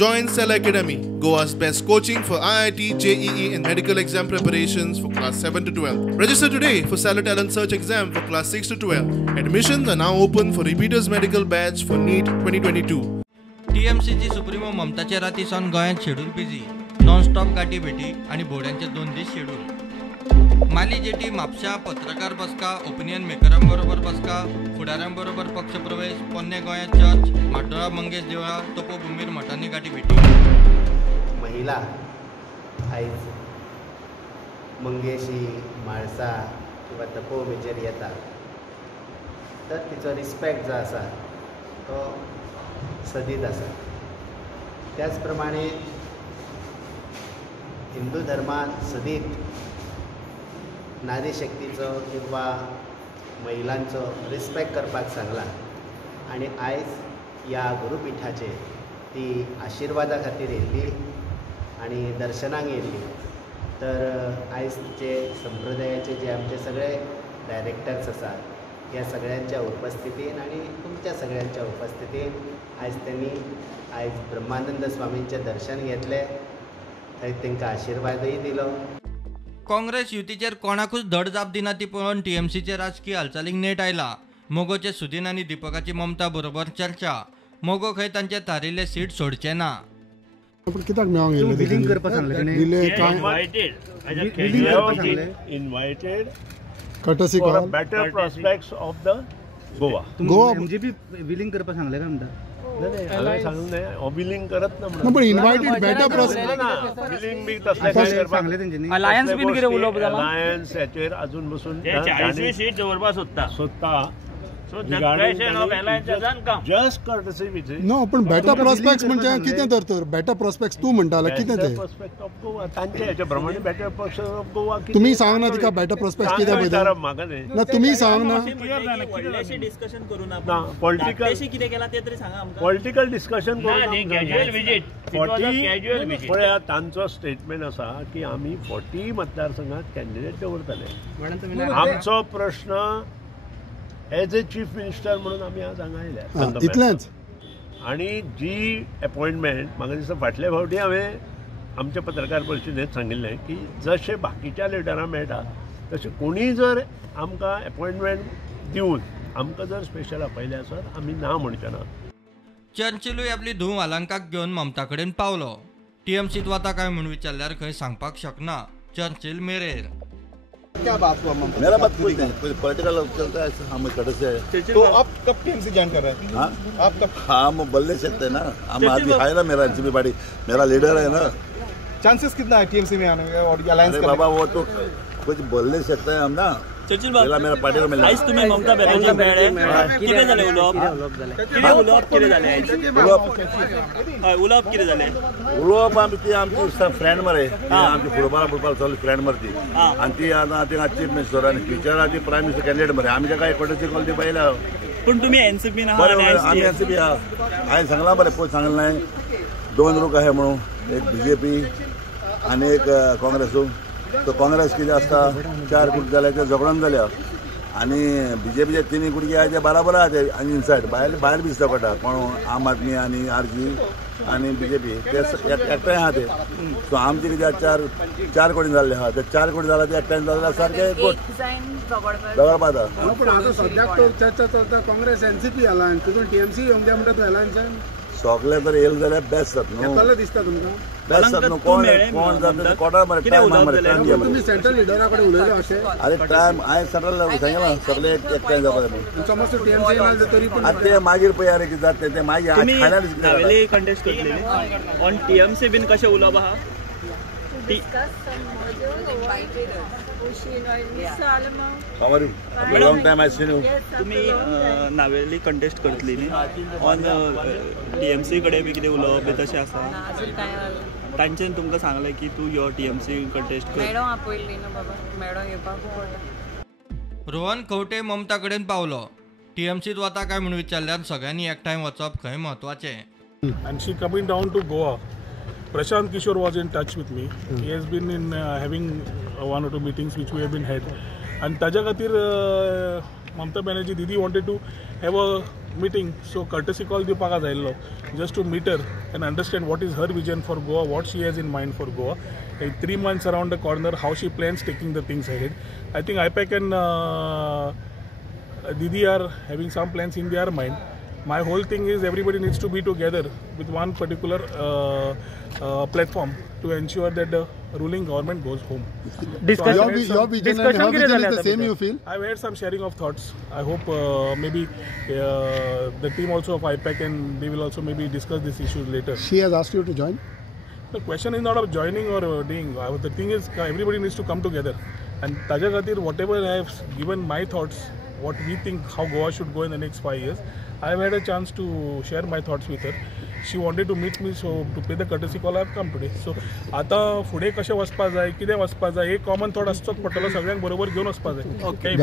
Join Cell Academy, Goa's best coaching for IIT, JEE and medical exam preparations for class 7 to 12. Register today for Cell Talent Search exam for class 6 to 12. Admissions are now open for repeaters medical batch for NEET 2022. TMCची supremo ममताचे रातीसान गोंयांत schedule busy, non-stop गाठी भेटी आणि भोवड्यांचे 2 दीस schedule. माली jetty Mapusa पत्रकार बसका, opinion मेकरांबरोबर बसका, फुडाऱ्यांबरोबर पक्षप्रवेश, पोन्ने गोंयांत church, माड्डोळा Mangesh Deola, तपोभूमीर मठांनी गाठी भेटी. महिला आयज मंगेशी म्हाळसा किंवा तपोभुमीचेर येता तर तिचो रिस्पेक्ट जो आसा तो सदीत आसा. त्याच प्रमाणे हिंदू धर्मात सदीत नारी शक्तीचो किंवा महिलांचो रिस्पेक्ट करपाक सांगला आणि आयज ह्या गुरुपिठाचेर ती आशिर्वादा खातीर येयल्ली आणि दर्शनाक येयल्ली. तर आयज जे संप्रदायाचे जे आमचे सगळे डायरेक्टर्स आसात ह्या सगळ्यांच्या उपस्थितीन आणि तुमच्या सगळ्यांच्या उपस्थितीन आयज त्यांनी आयज ब्रह्मानंद स्वामींचें दर्शन घेतलें, थंय तांकां आशिर्वादय दिलो. काँग्रेस युतीचेर कोणाकूच धड जाप दिना ती पळोवन TMCचे राजकीय हालचालीक नेट आयला. मोगोचे सुदीन आनी दीपकाची ममता बरोबर चर्चा. मोगो खंय तांचे थारिल्ले सीट सोडचे ना. पण कित्याक मेळोंक गेले बिलिंग करपाक सांगले तेणे इनवायटेड courtesy for call better prospects of the Goa. MGP billing करपाक सांगले का म्हणटा? नाही सांगले नाही, बिलिंग करत ना म्हणून. पण इनवायटेड बेटर प्रॉस्पेक्ट बिलिंग बी तसले काय करपाक सांगले तेंच्यांनी. अलायन्स बीन कितें उलोवप जाला? अलायन्स याचेर अजून बसून 40वी सीट दवरपाक सोदता. So the question of alliance doesn't come. Just courtesy Vijay. No पण बेटर प्रॉस्पेक्ट्स म्हणजे कितें तर बेटर प्रॉस्पेक्ट्स तू म्हणटाला कितें ते? प्रॉस्पेक्ट ऑफ गोवा तांचे हेच्या प्रमाणे बेटर प्रॉस्पेक्ट ऑफ गोवा. तुम्ही सांग ना तिका बेटर प्रॉस्पेक्ट्स कित्याक बद्दल? म्हाका नाही ना तुम्ही सांग ना. व्हडलेशें डिस्कशन करून आपण पॉलिटिकल कितें केला ते तरी सांगा आमकां. पॉलिटिकल डिस्कशन करून कॅज्युअल विजिट पळया तांचो स्टेटमेंट आसा की आमी 40 मतदारसंघात कॅन्डिडेट दवरतले. आमचो प्रश्न एज ए चीफ मिनिस्टर म्हणून आमी आज हांगा आयल्या इतलेंच. आणि जी अपॉइंटमेंट म्हाका दिसता फाटल्या फावटी हांवें आमच्या पत्रकार परिशदेंत सांगिल्लें की जशें बाकीच्या लिडरांक मेळटा तशें कोणीय जर आमकां अपॉइंटमेंट दिवन आमकां जर स्पेशल आपयलें आसत आमी ना म्हणचें ना. चर्चिलूय आपली धूव वालांकाक घेवन ममता कडेन पावलो. TMCत वता काय म्हूण विचारल्यार खंय सांगपाक शकना. चर्चिल मेरेर. क्या बात हुआ ममता? मेरा बात कोई नहीं, कोई पॉलिटिकल चलता है, हम कड़े से है. तो आप कब TMC ज्वाइन कर रहे हैं? हाँ आप कब? हम बोल नहीं सकते ना, हम आदमी है ना, मेरा एनसीपी पार्टी मेरा लीडर है ना. चांसेस कितना है TMC में आने का और अलायंस अरे बाबा वो तो कुछ बोल नहीं सकते हैं हम ना. चर्चिल मेरा पार्टी को मिला. आयज तुम्ही ममता बॅनर्जी मेळ्ळे कितें जालें उलोवप? कितें जालें आयज? उलोवप कितें जालें? उलोवप आमची आमची फ्रेंड मरे, आमची फुटबॉल चल फ्रेंड मरे ती. आणि ती आता चीफ मिनिस्टर आणि फ्युचर ती प्रायम मिनिस्टर कॅन्डिडेट मरे. आमी ताका कोटेची कॉल ती पयला. पण तुम्ही एनसीपी ना? आम्ही एनसीपी आहा. हांवें सांगला मरे, पळय सांगलें नाही 2 लोक आहे म्हणून, एक BJP आणि एक काँग्रेसू. तो काँग्रेस कितें आसता 4 कुडके जाल्या ते झगडून जाल्या आणि BJPचे 3 कुडके आहा ते बराबर आहा ते इनसायड. भायर बी दिसता पडटा कोण आम आदमी आणि RG आणि BJP ते एकठांय आहा ते. सो आमचे कितें 4 कोटी जाल्ले आहा ते 4 कोटी जाला ते एकठांय जाल्यार सारके झगडपाक जाता. पण आता सद्याक तो चर्चा चलता काँग्रेस NCP अलायन्स, तितून TMC येवंक जाय म्हणटा तूं अलायन्सान. सगळे जर येयले जाल्यार बेस्ट जाता न्हू. कळ्ळें दिसता तुमकां? बेस्ट जाता न्हू. कोण जाता कोटा मरे टायम टायम घे मरे. तुम्ही सेंट्रल लिडरा कडेन उलयले अशें? अरे टायम हांवें सेंट्रल सांगलां सगळे एकठांय जावपाक जाय. समज तूं TMC येयना जाल्यार तरी पण आतां ते मागीर पळय अरे कितें जाता ते मागीर खाण्यार नावेली कंटेस्ट करतली ऑन TMC बीन कशें उलोवप आहा? लॉंग टायम आयज न्हू. तुम्ही नावेली कंटेस्ट करतली न्ही ऑन TMC कडेन बी कितें उलोवप बी तशें आसा? तांच्यान तुमकां सांगलें की तूं यो TMC कंटेस्ट कर. मॅडम आपयल्ली न्हू बाबा, मॅडम येवपाक पडटा. रोहन खंवटे ममता कडेन पावलो. TMCत वता काय म्हूण विचारल्यार सगळ्यांनी एकठांय वचप खंय म्हत्वाचें. And she coming down to Goa. Prashant Kishore was in touch with me. He has been in having 1 or 2 meetings which we have been had. And ताज्या खातीर Mamata Banerjee Didi wanted to have a meeting, so courtesy call दिवपाक आयिल्लो just to meet her and understand what is her vision for Goa, what she has in mind for Goa. In 3 months around the corner, how she plans taking the things ahead. I think IPAC and Didi are having some plans in their mind. My whole thing is everybody needs to be together with one particular platform to ensure that the ruling government goes home. Your vision and her vision is the same, you feel? I've had some sharing of thoughts. I hope maybe the team also of IPAC and they will also maybe discuss this issue later. She has asked you to join? The question is not of joining or doing. The thing is everybody needs to come together. And Taja Khatir, whatever I have given my thoughts, what we think how Goa should go in the next 5 years, I have had a chance to share my thoughts with her. She wanted to meet me, so to pay the courtesy call, I have come today. So, आता फुडें कशें वचपाक जाय, कितें वचपाक जाय, एक common thought आसचोच पडटलो सगळ्यांक बरोबर घेवन वचपाक जाय. ओके.